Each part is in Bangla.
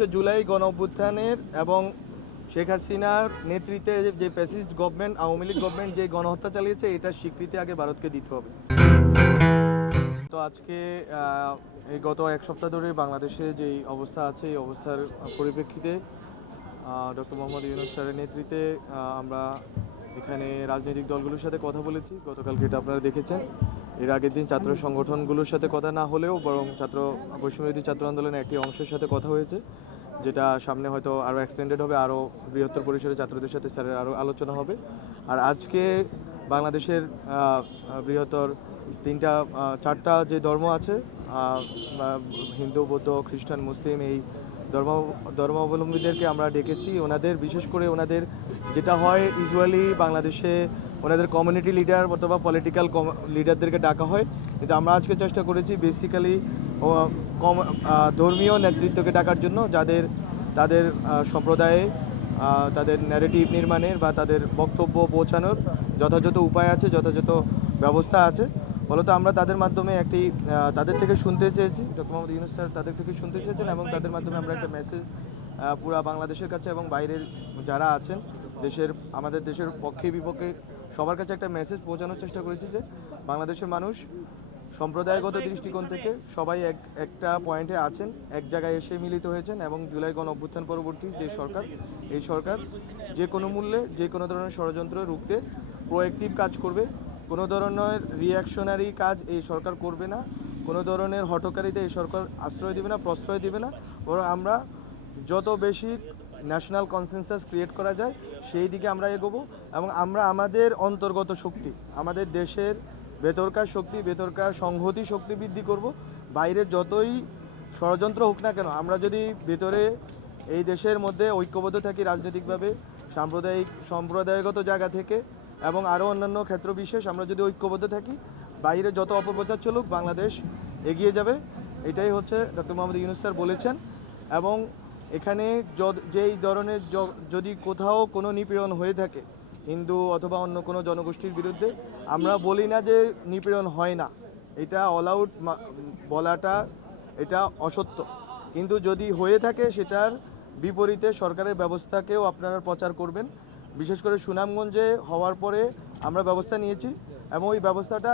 হচ্ছে জুলাই গণ অভ্যুত্থানের এবং শেখ হাসিনার নেতৃত্বে যে fascist government, Awami League government যে গণহত্যা চালিয়েছে, এটার স্বীকৃতি আগে ভারতকে দিতে হবে। তো আজকে এই গত এক সপ্তাহ ধরে বাংলাদেশে যেই অবস্থা আছে, এই অবস্থার পরিপ্রেক্ষিতে ডক্টর মোহাম্মদ ইউনূস স্যারের নেতৃত্বে আমরা এখানে রাজনৈতিক দলগুলোর সাথে কথা বলেছি। গতকালকে এটা আপনারা দেখেছেন। এর আগের দিন ছাত্র সংগঠনগুলোর সাথে কথা না হলেও বরং বৈষম্যবিরোধী ছাত্র আন্দোলনের একটি অংশের সাথে কথা হয়েছে, যেটা সামনে হয়তো আরও এক্সটেন্ডেড হবে, আরও বৃহত্তর পরিসরে ছাত্রদের সাথে স্যারের আরও আলোচনা হবে। আর আজকে বাংলাদেশের বৃহত্তর চারটা যে ধর্ম আছে, হিন্দু, বৌদ্ধ, খ্রিস্টান, মুসলিম, এই ধর্মাবলম্বীদেরকে আমরা ডেকেছি। ওনাদের বিশেষ করে ওনাদের যেটা হয় ইউজুয়ালি বাংলাদেশে ওনাদের কমিউনিটি লিডার অথবা পলিটিক্যাল লিডারদেরকে ডাকা হয়, কিন্তু আমরা আজকে চেষ্টা করেছি বেসিক্যালি ধর্মীয় নেতৃত্বকে ডাকার জন্য, তাদের সম্প্রদায়ে তাদের ন্যারেটিভ নির্মাণের বা তাদের বক্তব্য পৌঁছানোর যথাযথ উপায় আছে, যথাযথ ব্যবস্থা আছে। ফলত আমরা তাদের মাধ্যমে তাদের থেকে শুনতে চেয়েছি, ডক্টর মোহাম্মদ ইউনূস স্যার তাদের থেকে শুনতে চেয়েছেন, এবং তাদের মাধ্যমে আমরা একটা মেসেজ পুরা বাংলাদেশের কাছে এবং বাইরের যারা আছেন আমাদের দেশের পক্ষে বিপক্ষে সবার কাছে একটা মেসেজ পৌঁছানোর চেষ্টা করেছি যে বাংলাদেশের মানুষ সম্প্রদায়গত দৃষ্টিকোণ থেকে সবাই একটা পয়েন্টে আছেন, এক জায়গায় এসে মিলিত হয়েছেন, এবং জুলাই গণ অভ্যুত্থান পরবর্তী যে সরকার, এই সরকার যে কোনো মূল্যে যে কোনো ধরনের ষড়যন্ত্র রুখতে প্রোঅ্যাক্টিভ কাজ করবে। কোনো ধরনের রিঅ্যাকশনারি কাজ এই সরকার করবে না, কোনো ধরনের হঠকারিতা এই সরকার আশ্রয় দেবে না, প্রশ্রয় দেবে না। বরং আমরা যত বেশি ন্যাশনাল কনসেনসাস ক্রিয়েট করা যায় সেই দিকে আমরা এগোবো, এবং আমরা আমাদের অন্তর্গত শক্তি, আমাদের দেশের ভেতরকার শক্তি, ভেতরকার সংহতি শক্তি বৃদ্ধি করব। বাইরে যতই ষড়যন্ত্র হোক না কেন, আমরা যদি ভেতরে এই দেশের মধ্যে ঐক্যবদ্ধ থাকি রাজনৈতিকভাবে, সম্প্রদায়গত জায়গা থেকে এবং আরও অন্যান্য ক্ষেত্র বিশেষ আমরা যদি ঐক্যবদ্ধ থাকি, বাইরে যত অপপ্রচার চলুক বাংলাদেশ এগিয়ে যাবে। এটাই হচ্ছে ডক্টর মোহাম্মদ ইউনূস স্যার বলেছেন। এবং এখানে যেই ধরনের যদি কোথাও কোনো নিপীড়ন হয়ে থাকে হিন্দু অথবা অন্য কোনো জনগোষ্ঠীর বিরুদ্ধে, আমরা বলি না যে নিপীড়ন হয় না, এটা অল আউট বলাটা এটা অসত্য। কিন্তু যদি হয়ে থাকে সেটার বিপরীতে সরকারের ব্যবস্থাকেও আপনারা প্রচার করবেন। বিশেষ করে সুনামগঞ্জে হওয়ার পরে আমরা ব্যবস্থা নিয়েছি, এবং ওই ব্যবস্থাটা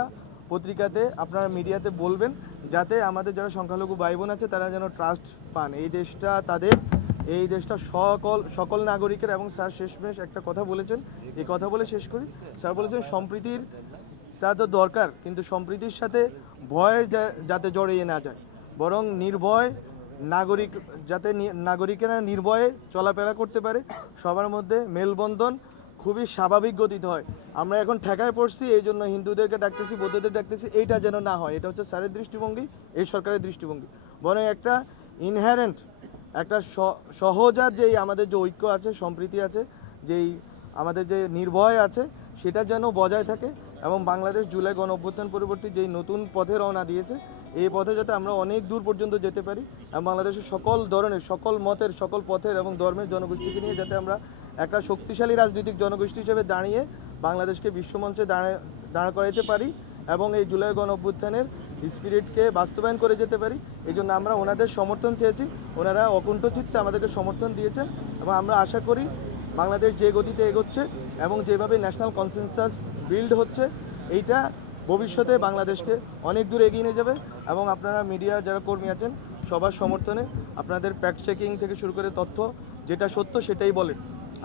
পত্রিকাতে আপনারা মিডিয়াতে বলবেন, যাতে আমাদের যারা সংখ্যালঘু ভাই বোন আছে তারা যেন ট্রাস্ট পান। এই দেশটা সকল নাগরিকের। এবং স্যার শেষমেশ একটা কথা বলেছেন, এই কথা বলে শেষ করি। স্যার বলেছেন সম্প্রীতির তা তো দরকার, কিন্তু সম্প্রীতির সাথে ভয় যাতে জড়িয়ে না যায়, বরং নির্ভয় নাগরিকেরা নির্ভয়ে চলাফেরা করতে পারে, সবার মধ্যে মেলবন্ধন খুবই স্বাভাবিক গতিতে হয়। আমরা এখন ঠেকায় পড়ছি, এই জন্য হিন্দুদেরকে ডাকতেছি, বৌদ্ধদের ডাকতেছি, এইটা যেন না হয়। এটা হচ্ছে স্যারের দৃষ্টিভঙ্গি, এই সরকারের দৃষ্টিভঙ্গি। বরং একটা ইনহেরেন্ট একটা সহজাত যেই আমাদের যে ঐক্য আছে, সম্প্রীতি আছে, যেই আমাদের যে নির্ভয় আছে, সেটা যেন বজায় থাকে। এবং বাংলাদেশ জুলাই গণ অভ্যুত্থান পরবর্তী যেই নতুন পথে রওনা দিয়েছে, এই পথে যাতে আমরা অনেক দূর পর্যন্ত যেতে পারি, এবং বাংলাদেশের সকল ধরনের, সকল মতের, সকল পথের এবং ধর্মের জনগোষ্ঠীকে নিয়ে যাতে আমরা একটা শক্তিশালী রাজনৈতিক জনগোষ্ঠী হিসেবে দাঁড়িয়ে বাংলাদেশকে বিশ্বমঞ্চে দাঁড় করাইতে পারি, এবং এই জুলাই গণ অভ্যুত্থানের স্পিরিটকে বাস্তবায়ন করে যেতে পারি। এই জন্য আমরা ওনাদের সমর্থন চেয়েছি, ওনারা অকুণ্ঠ চিত্তে আমাদেরকে সমর্থন দিয়েছেন, এবং আমরা আশা করি বাংলাদেশ যে গতিতে এগোচ্ছে এবং যেভাবে ন্যাশনাল কনসেনসাস বিল্ড হচ্ছে, এইটা ভবিষ্যতে বাংলাদেশকে অনেক দূর এগিয়ে নিয়ে যাবে। এবং আপনারা মিডিয়া যারা কর্মী আছেন সবার সমর্থনে আপনাদের ফ্যাক্ট চেকিং থেকে শুরু করে তথ্য যেটা সত্য সেটাই বলেন।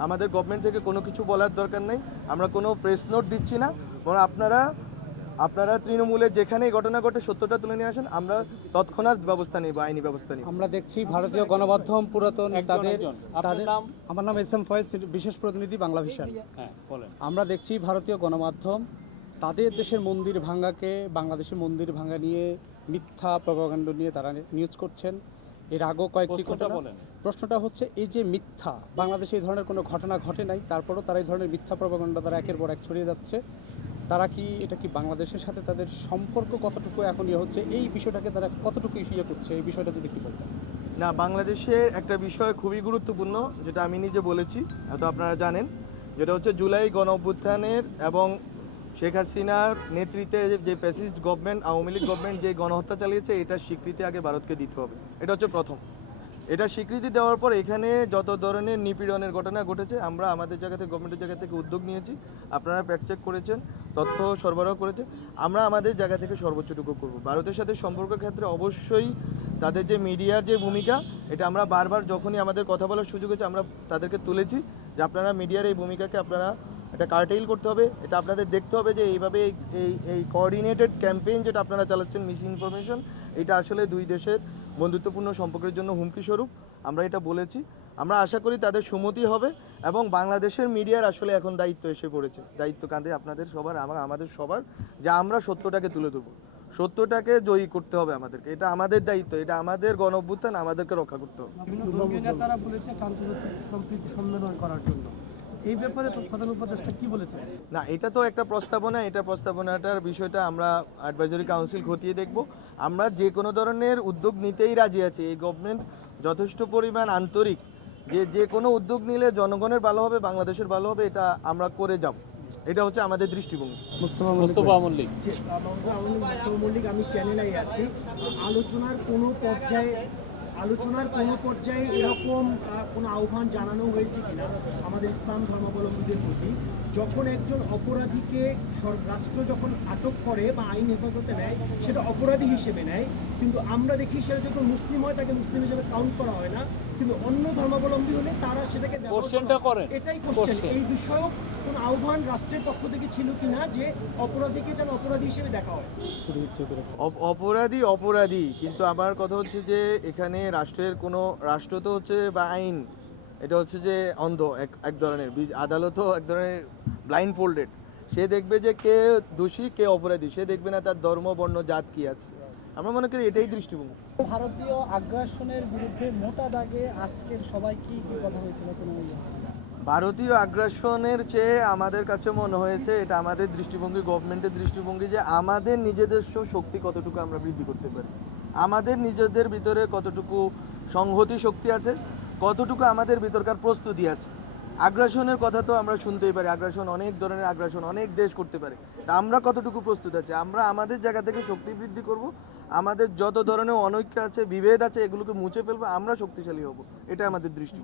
আমাদের গভর্নমেন্ট থেকে কোনো কিছু বলার দরকার নেই, আমরা কোনো প্রেস নোট দিচ্ছি না, বরং আপনারা তৃণমূলে যেখানেই ঘটনা ঘটে সত্যটা তুলে নিয়ে আসেন, আমরা তৎক্ষণাৎ ব্যবস্থা নিই বা আইনি ব্যবস্থা নিই। আমরা দেখছি ভারতীয় গণমাধ্যম পুরাতন তাদের আমার নাম এস এম ফয়েজ, বিশেষ প্রতিনিধি বাংলা ভিশন। আমরা দেখছি ভারতীয় গণমাধ্যম তাদের দেশের মন্দির ভাঙ্গাকে, বাংলাদেশের মন্দির ভাঙ্গা নিয়ে মিথ্যা প্রপাগান্ডা নিয়ে তারা নিউজ করছেন। এর আগেও কয়েকটি ঘটনা। প্রশ্নটা হচ্ছে, এই যে মিথ্যা, বাংলাদেশে এই ধরনের কোনো ঘটনা ঘটে নাই, তারপরও তারা এই ধরনের মিথ্যা প্রপাগান্ডা তারা একের পর এক ছড়িয়ে যাচ্ছে। এটা কি বাংলাদেশের সাথে তাদের সম্পর্ক কতটুকু এখন হচ্ছে, এই বিষয়টাকে তারা কতটুকু ইস্যু করছে, এই বিষয়টা যদি কি বলতেন? না, বাংলাদেশের একটা বিষয় খুবই গুরুত্বপূর্ণ, যেটা আমি নিজে বলেছি, হয়তো আপনারা জানেন, যেটা হচ্ছে জুলাই গণ অভ্যুত্থানের এবং শেখ হাসিনার নেতৃত্বে যে fascist government, Awami League government যে গণহত্যা চালিয়েছে, এটার স্বীকৃতি আগে ভারতকে দিতে হবে। এটা হচ্ছে প্রথম। এটা স্বীকৃতি দেওয়ার পর এখানে যত ধরনের নিপীড়নের ঘটনা ঘটেছে আমরা আমাদের জায়গা থেকে গভর্নমেন্টের জায়গা থেকে উদ্যোগ নিয়েছি। আপনারা ফ্যাক্ট চেক করেছেন, তথ্য সরবরাহ করেছেন, আমরা আমাদের জায়গা থেকে সর্বোচ্চটুকু করব। ভারতের সাথে সম্পর্কের ক্ষেত্রে অবশ্যই তাদের যে মিডিয়ার যে ভূমিকা, এটা আমরা বারবার যখনই আমাদের কথা বলার সুযোগ হয়েছে আমরা তাদেরকে তুলেছি যে আপনারা মিডিয়ার এই ভূমিকাকে আপনারা এটা কার্টেইল করতে হবে। এটা আপনাদের দেখতে হবে যে এইভাবে এই কোঅর্ডিনেটেড ক্যাম্পেইন যেটা আপনারা চালাচ্ছেন মিস ইনফরমেশন, এটা আসলে দুই দেশের বন্ধুত্বপূর্ণ সম্পর্কের জন্য হুমকি স্বরূপ। আমরা এটা বলেছি, আমরা আশা করি তাদের সুমতি হবে এবং বাংলাদেশের মিডিয়ার আসলে এখন দায়িত্ব এসে পড়েছে, দায়িত্ব কাঁধে আপনাদের সবার, আমাদের সবার, যে আমরা সত্যটাকে তুলে ধরবো, সত্যটাকে জয়ী করতে হবে আমাদেরকে। এটা আমাদের দায়িত্ব, এটা আমাদের গণ-অভ্যুত্থান, আমাদেরকে রক্ষা করতে হবে। বিভিন্ন ধর্মীয় নেতারা বলেছে আন্তর্জাতিক সম্প্রীতি সম্মেলন করার জন্য। এই ব্যাপারে তো প্রধান উপদেষ্টা কি বলেছেন? না, এটা তো একটা প্রস্তাবনা, এটা প্রস্তাবনাটার বিষয়টা আমরা অ্যাডভাইজরি কাউন্সিল খতিয়ে দেখব। আমরা যে কোনো ধরনের উদ্যোগ নিতেই রাজি আছি। এই গভর্নমেন্ট যথেষ্ট পরিমাণ আন্তরিক, যে কোনো উদ্যোগ নিলে জনগণের ভালো হবে, বাংলাদেশের ভালো হবে, এটা আমরা করে যাব। এটা হচ্ছে আমাদের দৃষ্টিভঙ্গি। মোস্তফা মল্লিক, আমি চ্যানেলে আছি। আলোচনার কোনো পর্যায়ে এরকম কোনো আহ্বান জানানো হয়েছে কিনা আমাদের ইসলাম ধর্মাবলম্বীদের প্রতি, যখন একজন অপরাধীকে রাষ্ট্র যখন আটক করে বা আইন হেফাজতে নেয় সেটা অপরাধী হিসেবে নেয়, কিন্তু আমরা দেখি সেটা যখন মুসলিম হয় তাকে মুসলিম হিসেবে কাউন্ট করা হয় না, কিন্তু অন্য ধর্মাবলম্বী হলে তারা সেটাকে এটাই কোশ্চেন। এই বিষয়েও কোন আহ্বান রাষ্ট্রের পক্ষ থেকে ছিল কিনা যে অপরাধীকে যেন অপরাধী হিসেবে দেখা হয়? অপরাধী, কিন্তু আমার কথা হচ্ছে যে এখানে রাষ্ট্রের কোনো রাষ্ট্র তো হচ্ছে বা আইন, এটা হচ্ছে যে অন্ধ এক ধরনের, আদালতও এক ধরনের ব্লাইন্ড ফোল্ডেড। সে দেখবে যে কে দোষী কে অপরাধী, সে দেখবে না তার ধর্ম বর্ণ জাত কি আছে। আমরা মনে করি এটাই দৃষ্টিভঙ্গি। ভারতীয় আগ্রাসনের বিরুদ্ধে মোটা দাগে আজকের সবাই কি কথা হয়েছিল? ভারতীয় আগ্রাসনের চেয়ে আমাদের কাছে মনে হয়েছে, এটা আমাদের দৃষ্টিভঙ্গি, গভর্নমেন্টের দৃষ্টিভঙ্গি, যে আমাদের নিজেদের শক্তি কতটুকু আমরা বৃদ্ধি করতে পারি, আমাদের নিজেদের ভিতরে কতটুকু সংহতি শক্তি আছে, কতটুকু আমাদের ভিতরকার প্রস্তুতি আছে। আগ্রাসনের কথা তো আমরা শুনতেই পারি, আগ্রাসন অনেক ধরনের, আগ্রাসন অনেক দেশ করতে পারে, তা আমরা কতটুকু প্রস্তুত আছি। আমরা আমাদের জায়গা থেকে শক্তি বৃদ্ধি করব, আমাদের যত ধরনের অনৈক্য আছে, বিভেদ আছে, এগুলোকে মুছে ফেলবো, আমরা শক্তিশালী হব। এটা আমাদের দৃষ্টি।